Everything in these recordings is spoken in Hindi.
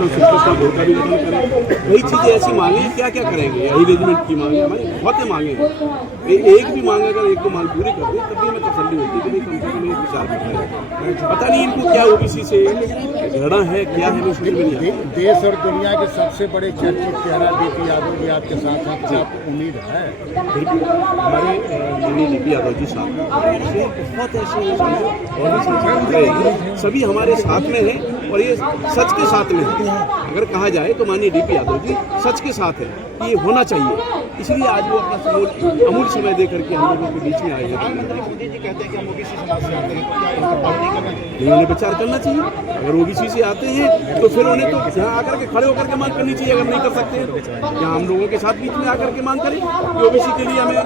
तो श्री कृष्ण भोग का भी गठन करें। वही चीज़ें ऐसी मांगे क्या क्या करेंगे, यही रेजिमेंट की मांगे हमारी बहुत ही मांगे हैं। एक भी मांग अगर एक दो मांग पूरी कर दे तब भी हमें तसल्ली होती है कि भाई कम से कम एक विचार कर रहे हैं। पता नहीं इनको क्या ओबीसी से झगड़ा है, क्या है, मैं समझ में नहीं आता। देश और दुनिया के सबसे बड़े चर्चित चेहरा डीपी यादव जी आपके साथ हैं, क्या आपको उम्मीद है? बिल्कुल, हमारे माननीय डीपी यादव जी साथ से बहुत ऐसे सभी हमारे साथ में हैं और ये सच के साथ में है। अगर कहा जाए तो माननीय डीपी यादव जी सच के साथ है कि ये होना चाहिए, इसलिए आज वो अपना अमूल्य समय दे करके हम लोगों के बीच में आए हैं। मोदी जी कहते हैं कि हम ओबीसी समाज से आते हैं, तो क्या इसको बात नहीं करना चाहिए? नहीं, उन्हें विचार करना चाहिए। अगर ओबीसी से आते हैं तो फिर उन्हें तो यहाँ आकर के खड़े होकर के मांग करनी चाहिए। अगर नहीं कर सकते हैं तो यहाँ हम लोगों के साथ बीच में आकर के मांग करें कि ओबीसी के लिए हमें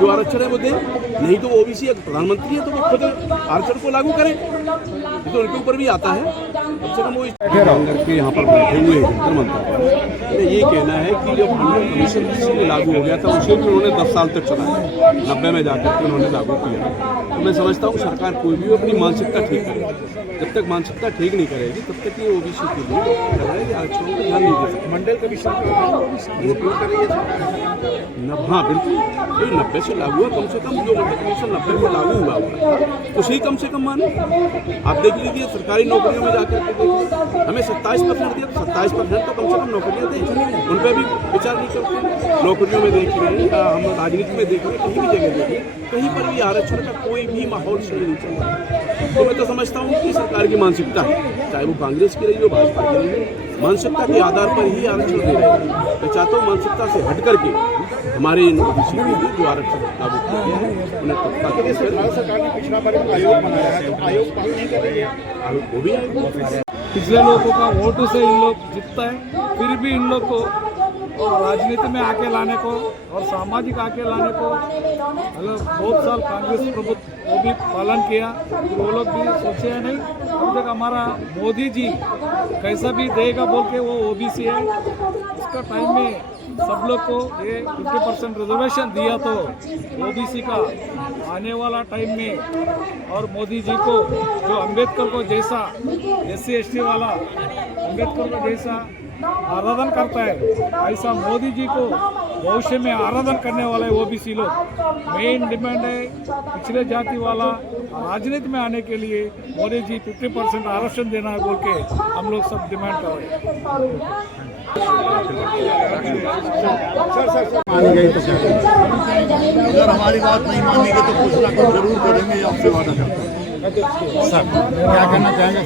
जो आरक्षण है वो दें। नहीं तो ओबीसी अगर प्रधानमंत्री है तो वो खुद आरक्षण को लागू करें, ये तो उनके ऊपर भी आता है। कम से कम वो करके यहाँ पर बैठे हुए हैं जंतर मंतर पर। मेरा ये कहना है कि जब मंडल कमीशन में लागू हो गया था उसे भी उन्होंने 10 साल तक चलाया, 90 में जाकर के उन्होंने लागू किया। तो मैं समझता हूँ सरकार कोई भी अपनी मानसिकता ठीक करे, जब तक मानसिकता ठीक नहीं करेगी तब तक ये ओबीसी के लिए आरक्षणों को ध्यान नहीं दे सकते। मंडल कमीशन हाँ बिल्कुल, ये 90 से लागू हुआ, कम से कम जो मंडल कमीशन 90 में लागू हुआ उसी कम से कम माने। आप देख लीजिए सरकारी नौकरियों में जाकर के देखिए, हमें 27% दिया, तो 27% तो कम से कम नौकरियाँ दें, उन पर भी विचार नहीं करते। नौकरियों में देख रहे हैं, हम राजनीति में देख रहे हैं, कहीं भी जगह देखें, कहीं पर भी आरक्षण का कोई भी माहौल सही नहीं चल रहा। तो मैं तो समझता हूँ कि सरकार की मानसिकता है, चाहे वो कांग्रेस की रही हो, भाजपा की रही हो, मानसिकता के आधार पर ही आरक्षण दे रहे हैं। मैं चाहता हूँ मानसिकता से हट करके हमारे ओबीसी के लिए जो आरक्षण लागू किया गया है उन्हें तत्काल। भारत सरकार ने पिछड़ा वर्ग आयोग बनाया है, तो आयोग पालन नहीं कर रही है। वो भी आएगा। पिछले लोगों का वोट से इन लोग जीतता है, फिर भी इन लोग को और राजनीति में आके लाने को और सामाजिक आके लाने को मतलब बहुत साल कांग्रेस प्रभुत्व वो भी पालन किया, वो लोग भी सोचे हैं नहीं। अभी तक हमारा मोदी जी कैसा भी देगा बोल के वो ओबीसी है, उसका टाइम में सब लोग को ये 50% रिजर्वेशन दिया तो ओबीसी का आने वाला टाइम में और मोदी जी को जो अम्बेडकर को जैसा SC ST वाला अम्बेडकर को जैसा आराधन करता है, ऐसा मोदी जी को भविष्य में आराधन करने वाले ओबीसी लोग। मेन डिमांड है पिछले जाति वाला राजनीति में आने के लिए मोदी जी 50% आरक्षण देना है बोल के हम लोग सब डिमांड कर रहे हैं। मानी गई तो अगर हमारी बात नहीं मानी गई तो कुछ ना कुछ जरूर करेंगे, आपसे वादा करता हूँ। सर क्या कहना चाहेंगे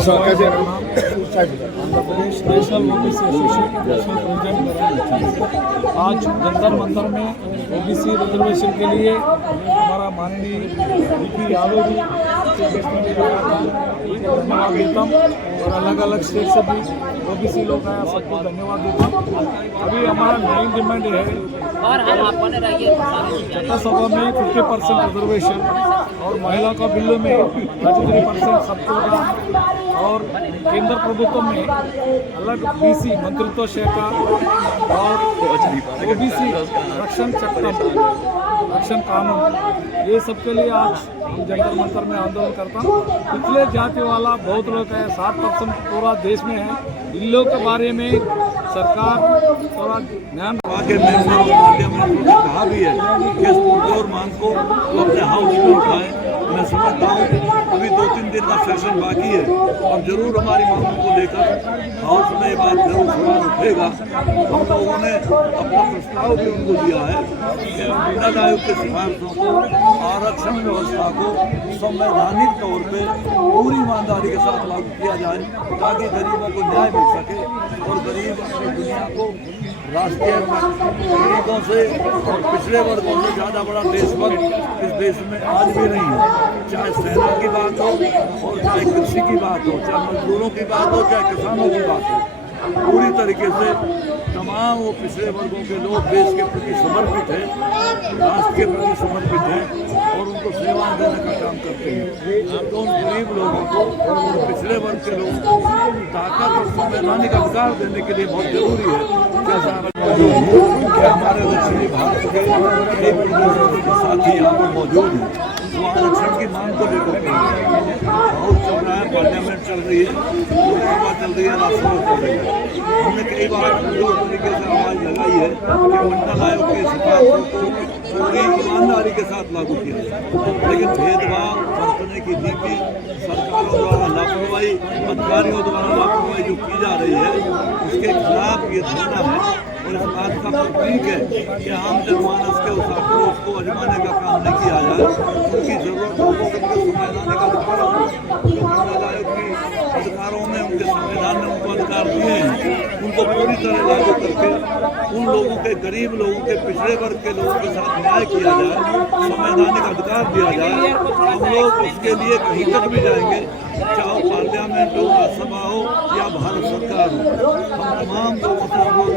सर? कैसे Andhra Pradesh national OBC association national president आज जंतर मंतर में ओबीसी रिजर्वेशन के लिए हमारा माननीय डीपी यादव जी धन्यवाद देता हूँ और अलग अलग स्टेट से भी ओबीसी लोग आया, सबको धन्यवाद देता हूँ। अभी हमारा मेन डिमांड है सभा में 50% रिजर्वेशन और महिला का बिल्लों में 33% सबको और केंद्र प्रभुत्व में अलग बीसी मंत्रित्व शाखा और ओबीसी रक्षण चट्टम रक्षण कानून, ये सब के लिए आज हम जंतर मंतर में आंदोलन करता हूँ। पिछले जाति वाला बहुत लोग है, 7% पूरा देश में है, इन लोगों के बारे में सरकार थोड़ा ध्यान के माध्यम से कहा भी है कि इस मुद्दे और मांग को अपने हाउस में उठाएं। मैं समझता हूँ अभी 2-3 दिन का सेशन बाकी है और जरूर हमारी मांगों को लेकर हाउस में ये बात जरूर सवाल उठेगा। हम लोगों ने अपना प्रस्ताव भी उनको दिया है कि मंडल आयोग की सिफारिशों को, आरक्षण व्यवस्था को संवैधानिक तौर पे पूरी ईमानदारी के साथ लागू किया जाए ताकि गरीबों को न्याय मिल सके और गरीब अपनी दुनिया को राष्ट्रीय गरीबों से और पिछड़े वर्गों से ज़्यादा बड़ा देशभक्त इस देश में आज भी नहीं है। चाहे सेना की बात हो और चाहे कृषि की बात हो, चाहे मजदूरों की बात हो, चाहे किसानों की बात हो, पूरी तरीके से तमाम वो पिछड़े वर्गों के लोग देश के प्रति समर्पित हैं, राष्ट्र के प्रति समर्पित हैं और उनको सेवा देने का काम करते हैं। तो उन गरीब लोगों को और पिछड़े वर्ग के लोगों को ताकत और संवैधानिक अधिकार देने के लिए बहुत जरूरी है कि हमारे दक्षिणी भारत के कई प्रदेशों के साथी यहाँ पर मौजूद हैं। आरक्षण की मांग को लेकर हाउस चल रहा है, पार्लियामेंट चल रही है, लोकसभा चल रही है, राज्यसभा चल रही है। हमने कई बार जो तरीके से आवाज़ लगाई है कि मंडल आयोग की सिफारिशों को पूरी ईमानदारी के साथ लागू किया जाए, लेकिन भेदभाव बरतने की नीति, सरकारों द्वारा लापरवाही, अधिकारियों द्वारा लापरवाही जो की जा रही है, उसके खिलाफ ये धरना है। और इस बात का प्रतीक है कि आम जनमानस के उस आक्रोश को अजमाने का काम नहीं किया जाए। उनकी जरूरत लोगों को उनके संवैधानिक अधिकारों जो मंडल आयोग की अधिकारों में, उनके संविधान ने उनको अधिकार दिए हैं, उनको पूरी तरह लागू करके उन लोगों के, गरीब लोगों के, पिछड़े वर्ग के लोगों के साथ न्याय किया जाए, संवैधानिक अधिकार दिया जाए। हम लोग उसके लिए कहीं तक भी जाएंगे, चाहे पार्लियामेंट हो, राज्यसभा हो या भारत सरकार हो। हम तमाम लोगों से अनुरोध